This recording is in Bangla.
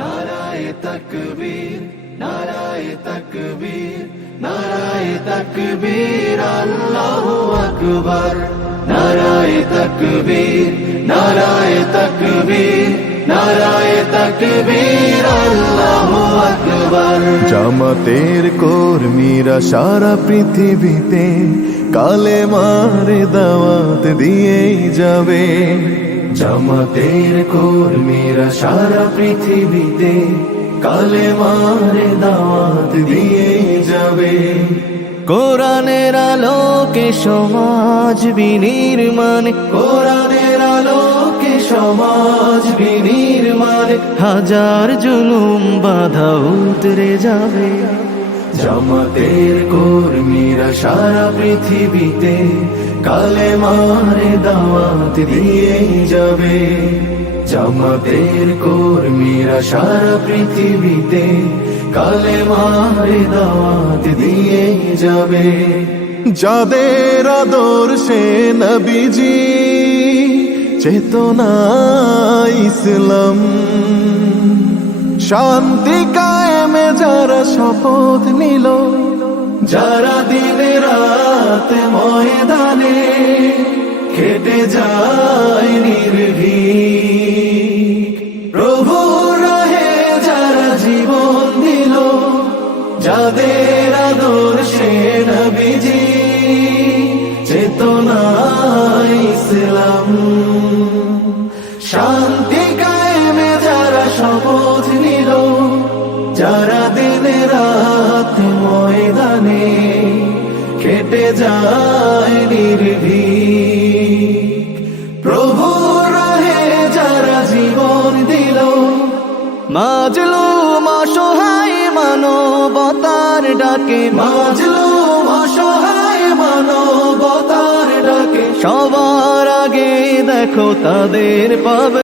নারায়ে তাকবীর, নারায়ে তাকবীর, নারায়ে তাকবীর, আল্লাহু আকবার। নারায়ে তাকবীর, নারায়ে তাকবীর, নারায়ে তাকবীর, আল্লাহু আকবার। জামাতের কর্মীরা সারা পৃথিবীতে কালেমার দাওয়াত দিয়েই যাবে। জামাতের কর্মীরা সারা পৃথিবীতে কালেমার দাওয়াত দিয়ে যাবে। কোরআনের আলোকে সমাজ বিনির্মাণ, কোরআনের আলোকে সমাজ বিনির্মাণ, হাজার জুলুম বাধা উতরে যাবে। জামাতের কর্মীরা সারা পৃথিবীতে কালেমার দাওয়াত দিয়ে যাবে। জামাতের কর্মীরা সারা পৃথিবীতে কালেমার দাওয়াত দিয়ে যাবে। যাদের আদর্শে নবীজি চেতনা ইসলাম, শান্তি কায়েমে যারা শপথ নিল, যারা দিনে রাত ময়দানে খেটে যায় নির্ভীক, প্রভু রাহে যারা জীবন দিল, যাদের আদর্শে নবীজি চেতনা ইসলাম, শান্তি কায়েমে যারা শপথ নিল, যারা দিনে রাত ময়দানে খেটে যায় নির্ভীক, প্রভু রাহে যারা জীবন দিল, মাজলুম অসহায় মানবতার ডাকে, মাজলুম অসহায় মানবতার ডাকে, সবার আগে দেখো তাদের পাবে